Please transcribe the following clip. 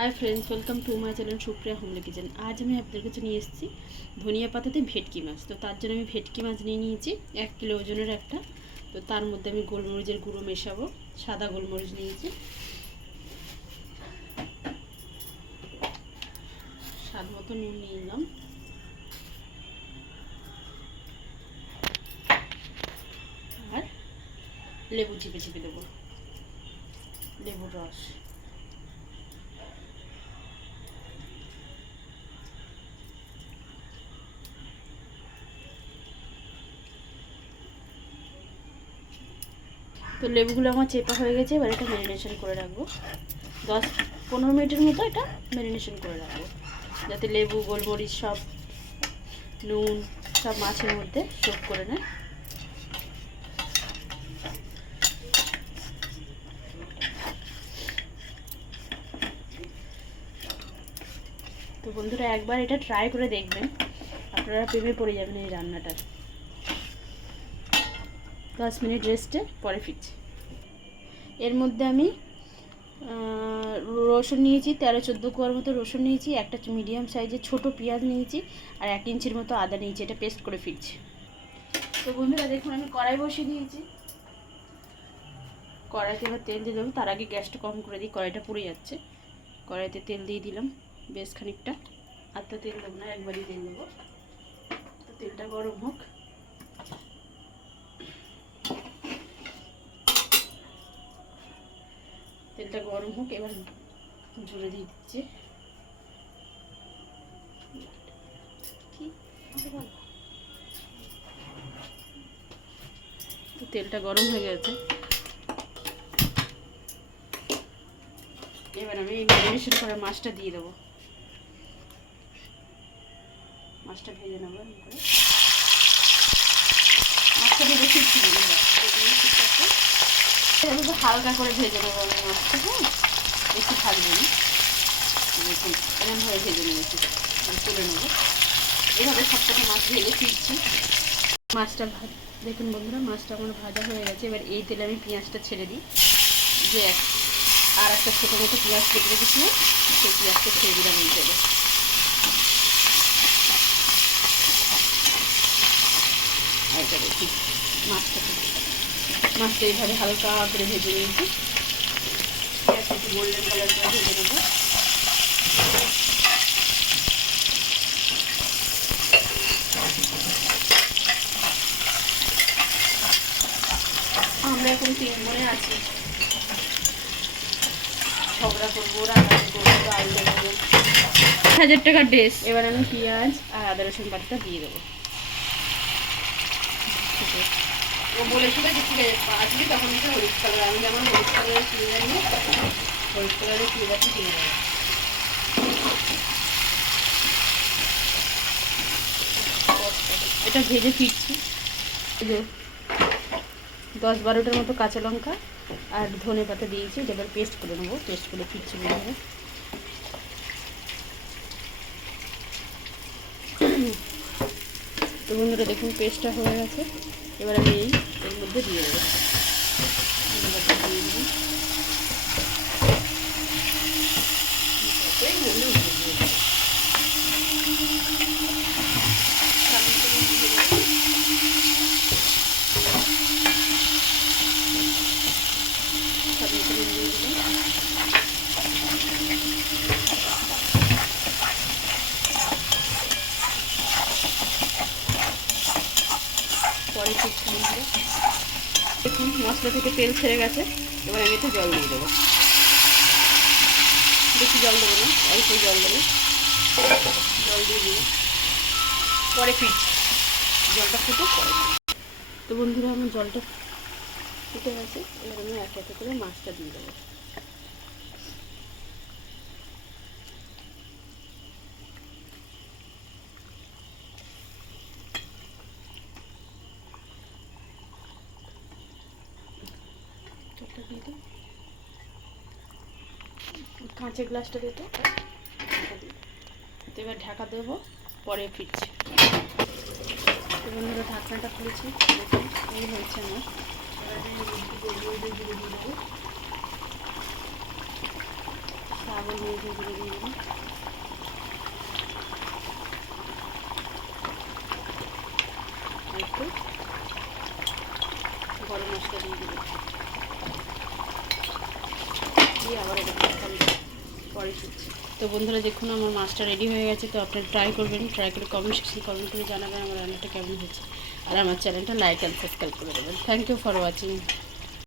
Hi friends, welcome to my channel Supriya homely kitchen. आज मैं आपদের কাছে নিয়ে এসেছি ধনিয়া পাতাতে ভেটকি মাছ। তো তার জন্য আমি ভেটকি মাছ নিয়ে নিয়েছি 1 কিলো ওজনের একটা। তো তার মধ্যে আমি গোলমরিচের গুঁড়ো মেশাবো। সাদা গোলমরিচ নিয়েছি, স্বাদ মতো নুন নিয়ে নিলাম, আর লেবু চিপে চিপে দেবো, লেবুর রস। তো লেবুগুলো আমার চেপা হয়ে গেছে। এবার এটা ম্যারিনেশন করে রাখবো 10-15 মিনিটের মতো। এটা ম্যারিনেশন করে রাখবো যাতে লেবু গোলমরিচ সব নুন সব মাছের মধ্যে সোক করে নেয়। তো বন্ধুরা, একবার এটা ট্রাই করে দেখবেন, আপনারা প্রেমে পড়ে যাবেন এই রান্নাটার। 10 মিনিট রেস্টে পরে ফিরছি। এর মধ্যে আমি রসুন নিয়েছি 13-14 কোয়ার মতো রসুন নিয়েছি, একটা মিডিয়াম সাইজের ছোট পেঁয়াজ নিয়েছি, আর 1 ইঞ্চির মতো আদা নিয়েছি। এটা পেস্ট করে ফিরছি। তো বন্ধুরা দেখুন, আমি কড়াই বসিয়ে দিয়েছি। কড়াইতে এবার তেল দিয়ে দেবো। তার আগে গ্যাসটা কম করে দিই, কড়াইটা পুড়ে যাচ্ছে। কড়াইতে তেল দিয়ে দিলাম বেশ খানিকটা। আর তো তেল দেবো না, একবারই তেল দেবো। তো তেলটা গরম হোক। তেলটা গরম হোক, এবার জুড়ে দিচ্ছি। তো তেলটা গরম হয়ে গেছে। এবার আমি এই ম্যারিনেশন করা মাছটা দিয়ে দেবো। মাছটা ভেজে নেবো। মাছটা ভেজে ফিরছি হালকা করে ভেজে নেবো আমি মাছটা। হ্যাঁ, বেশি থাকবে না। দেখুন এরকমভাবে ভেজে নিয়েছি, তুলে নেবো। এভাবে সবকটা মাছ ভেজে ফিরছি। মাছটা দেখুন বন্ধুরা, মাছটা আমার ভাজা হয়ে গেছে। এবার এই তেলে আমি পেঁয়াজটা ছেড়ে দিই। যে আর একটা ছোটো মতো পেঁয়াজ কেটে রেখেছিলাম, সেই পেঁয়াজটা ছেড়ে দিলাম এই তেলে। এটা দেখি মাছটা এইভাবে হালকা করে ভেজে নিয়েছি। পেঁয়াজটা একটু গোল্ডেন কালার করে ভেজে নেবো। আমরা এখন 3 বোনে আছি, ঝগড়া করবো, রান্না করবো, ডাল দেবো। 1000 টাকার ড্রেস। এবার আমি পেঁয়াজ আর আদা রসুন বাটাটা দিয়ে দেবো। ও বলেছিল যে ঠিক আছে আসবি তখন এটা হলুদ কালার। আমি যেমন হলুদ কালারের চুড়িদার নিয়ে হলুদ কালারের চুড়িদারটা কিনে নেবো। এটা ভেজে ফিরছি। 10-12টার মতো কাঁচা লঙ্কা আর ধনে পাতা দিয়েছি। এটা এবার পেস্ট করে নেবো। পেস্ট করে ফিরছি বন্ধুরা। তো বন্ধুরা দেখুন, পেস্টটা হয়ে গেছে। এবার আমি এর মধ্যে দিয়ে দেবো। পরে ফিরছি। দেখুন মশলা থেকে তেল ছেড়ে গেছে। এবার আমি একটু জল দিয়ে দেবো। বেশি জল দেবো না, অল্পই জল দেবো। জল দিয়ে দিই, পরে ফিরছি। জলটা ফুটে পরে। তো বন্ধুরা, আমার জলটা ফুটে গেছে। এবার আমি এক এক করে মাছটা দিয়ে দেবো। দিয়ে দিই, কাঁচের গ্লাসটা দিত। এবার ঢাকা দেবো, পরে ফিরছি। বন্ধুরা ঢাকনাটা খুলেছি, দেখুন এই হয়েছে আমার। স্বাদ আবার মেরে জিরে দিয়ে দেবো। একটু গরম মশলা দিয়ে দেবো, দিয়ে আবার এটা পরে শিখছি। তো বন্ধুরা দেখুন আমার মাছটা রেডি হয়ে গেছে। তো আপনারা ট্রাই করবেন, ট্রাই করে কমেন্ট সেকশনে কমেন্ট করে জানাবেন আমার রান্নাটা কেমন হয়েছে। আর আমার চ্যানেলটা লাইক অ্যান্ড সাবস্ক্রাইব করে দেবেন। Thank you for watching.